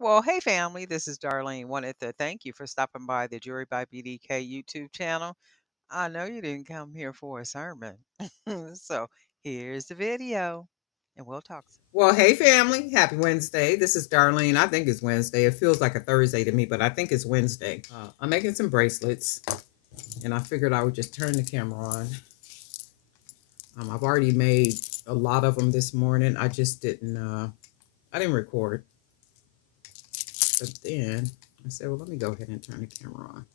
Well, hey family, this is Darlene. Wanted to thank you for stopping by the Jury by BDK YouTube channel. I know you didn't come here for a sermon. So here's the video, and we'll talk soon. Well, hey family, happy Wednesday. This is Darlene. I think it's Wednesday. It feels like a Thursday to me, but I think it's Wednesday. I'm making some bracelets, and I figured I would just turn the camera on. I've already made a lot of them this morning. I just didn't, I didn't record. But then I said, well, let me go ahead and turn the camera on.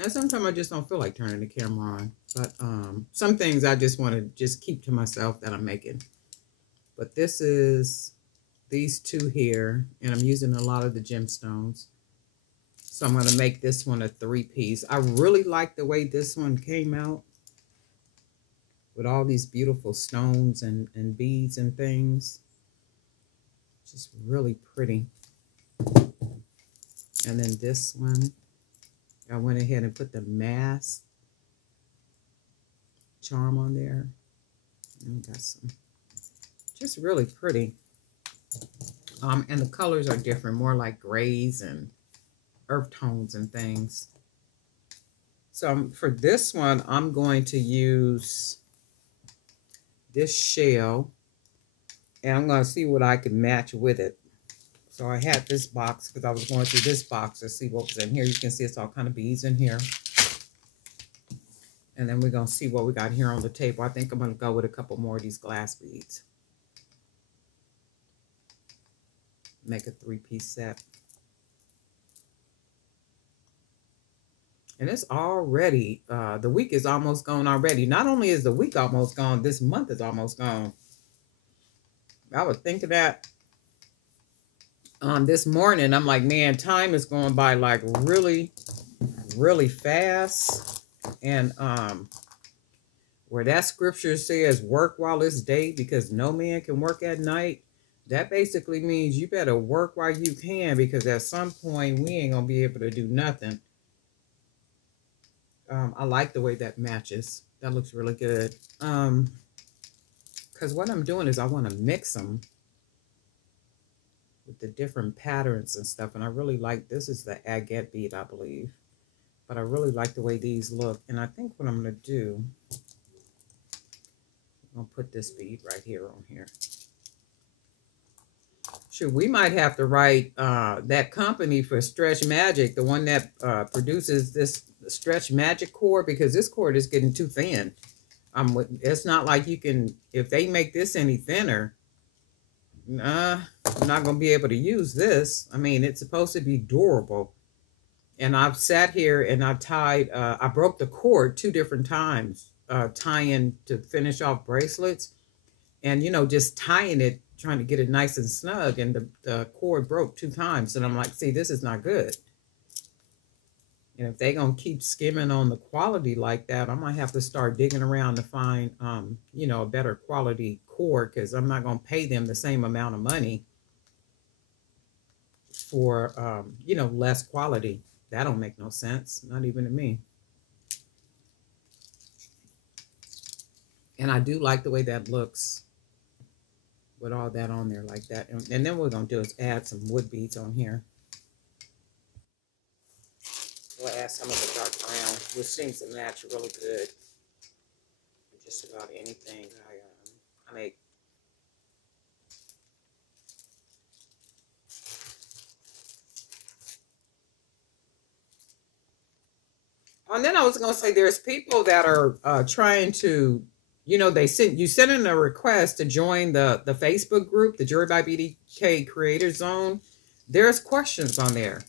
And sometimes I just don't feel like turning the camera on. But some things I just want to just keep to myself that I'm making. But this is these two here, and I'm using a lot of the gemstones. So I'm going to make this one a 3-piece. I really like the way this one came out with all these beautiful stones and beads and things. Just really pretty. And then this one, I went ahead and put the mask charm on there. And got some, just really pretty. And the colors are different, more like grays and earth tones and things. So for this one, I'm going to use this shell, and I'm going to see what I can match with it. So I had this box because I was going through this box to see what was in here. You can see it's all kind of beads in here. And then we're going to see what we got here on the table. I think I'm going to go with a couple more of these glass beads. Make a 3-piece set. And it's already, the week is almost gone already. Not only is the week almost gone, this month is almost gone. I was thinking that this morning. I'm like, man, time is going by like really, really fast. And where that scripture says work while it's day because no man can work at night, that basically means you better work while you can, because at some point we ain't gonna be able to do nothing. I like the way that matches. That looks really good. Because what I'm doing is I want to mix them with the different patterns and stuff. And I really like, this is the Agate bead, I believe. But I really like the way these look. And I think what I'm going to do, I'm going to put this bead right here on here. Shoot, we might have to write that company for Stretch Magic, the one that produces this Stretch Magic cord, because this cord is getting too thin. It's not like you can, if they make this any thinner, I'm not going to be able to use this. I mean, it's supposed to be durable. And I've sat here and I've tied, I broke the cord 2 different times, tying to finish off bracelets. And, you know, just tying it, trying to get it nice and snug. And the cord broke 2 times. And I'm like, see, this is not good. And if they're going to keep skimming on the quality like that, I might have to start digging around to find, you know, a better quality cord, because I'm not going to pay them the same amount of money for, you know, less quality. That don't make no sense, not even to me. And I do like the way that looks with all that on there like that. And then what we're going to do is add some wood beads on here. We'll add some of the dark brown, which seems to match really good with just about anything I make. And then I was going to say, there's people that are trying to, you know, you send in a request to join the Facebook group, the Jury by BDK Creator Zone. There's questions on there.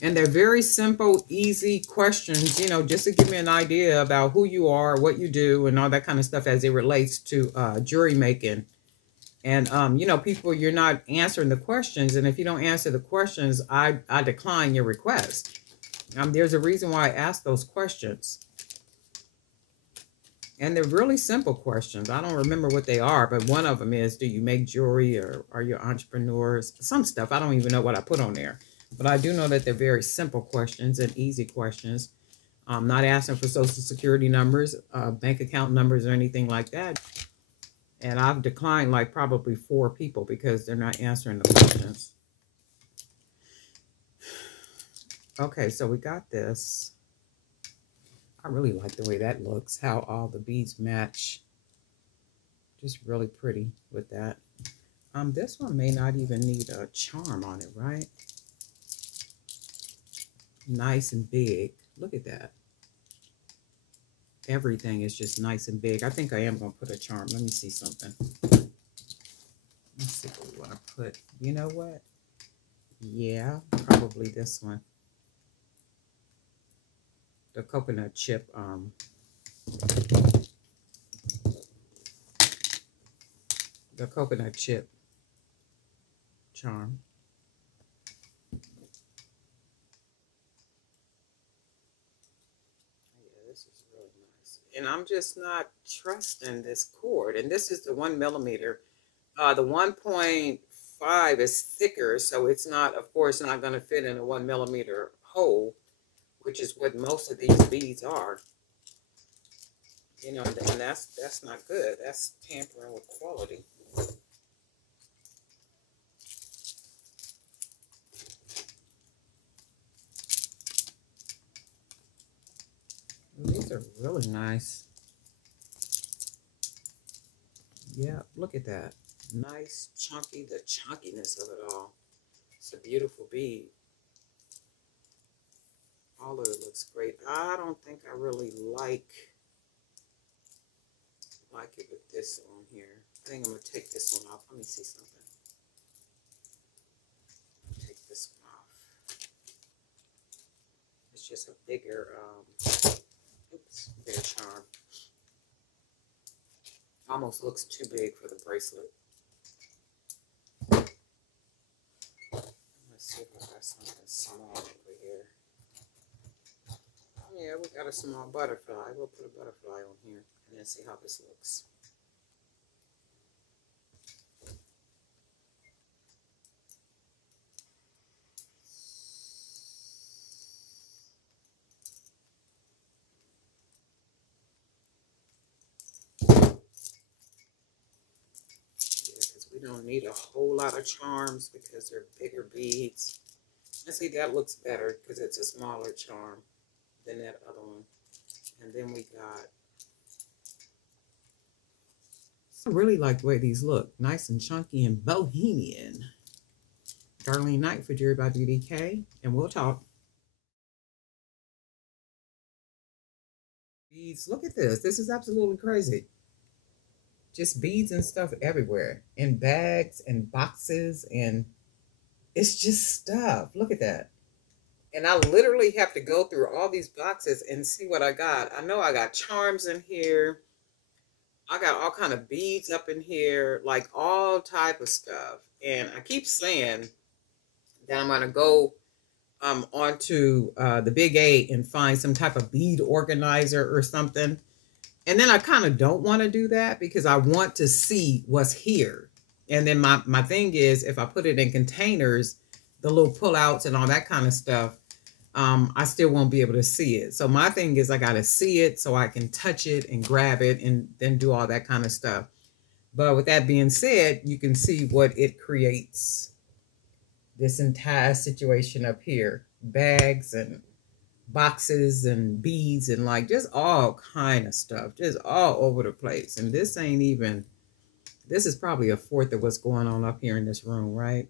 And they're very simple, easy questions, you know, just to give me an idea about who you are, what you do, and all that kind of stuff as it relates to jewelry making. And, you know, people, you're not answering the questions. And if you don't answer the questions, I decline your request. There's a reason why I ask those questions. And they're really simple questions. I don't remember what they are, but one of them is, do you make jewelry, or are you entrepreneurs? Some stuff, I don't even know what I put on there. But I do know that they're very simple questions and easy questions. I'm not asking for social security numbers, bank account numbers, or anything like that. And I've declined like probably 4 people because they're not answering the questions. Okay, so we got this. I really like the way that looks, how all the beads match. Just really pretty with that. This one may not even need a charm on it, right? Nice and big. Look at that. Everything is just nice and big. I think I am going to put a charm. Let me see something. Let's see what we want to put. You know what? Yeah, probably this one. The coconut chip. The coconut chip charm. Yeah, this is really nice. And I'm just not trusting this cord. And this is the 1mm. The 1.5 is thicker, so it's not, of course, not going to fit in a 1mm hole, which is what most of these beads are. You know, and that's not good. That's tampering with quality. These are really nice. Yeah, look at that. Nice, chunky, the chunkiness of it all. It's a beautiful bead. All of it looks great. I don't think I really like it with this on here. I think I'm going to take this one off. Let me see something. Take this one off. It's just a bigger, bigger charm. Almost looks too big for the bracelet. Let's see if I got something small over here. Oh yeah, we got a small butterfly. We'll put a butterfly on here and then see how this looks. We don't need a whole lot of charms because they're bigger beads. And see, that looks better because it's a smaller charm than that other one. And then we got, I really like the way these look. Nice and chunky and bohemian. Darlene Knight for Jewelry by BDK, and we'll talk. Beads, look at this. This is absolutely crazy. Just beads and stuff everywhere. In bags and boxes, and it's just stuff. Look at that. And I literally have to go through all these boxes and see what I got. I know I got charms in here. I got all kind of beads up in here, like all type of stuff. And I keep saying that I'm going to go onto the Big A and find some type of bead organizer or something. And then I kind of don't want to do that because I want to see what's here. And then my thing is, if I put it in containers, the little pullouts and all that kind of stuff, I still won't be able to see it. So my thing is I got to see it so I can touch it and grab it and then do all that kind of stuff. But with that being said, you can see what it creates. This entire situation up here, bags and boxes and beads and like just all kind of stuff, just all over the place. And this ain't even, this is probably a fourth of what's going on up here in this room, right?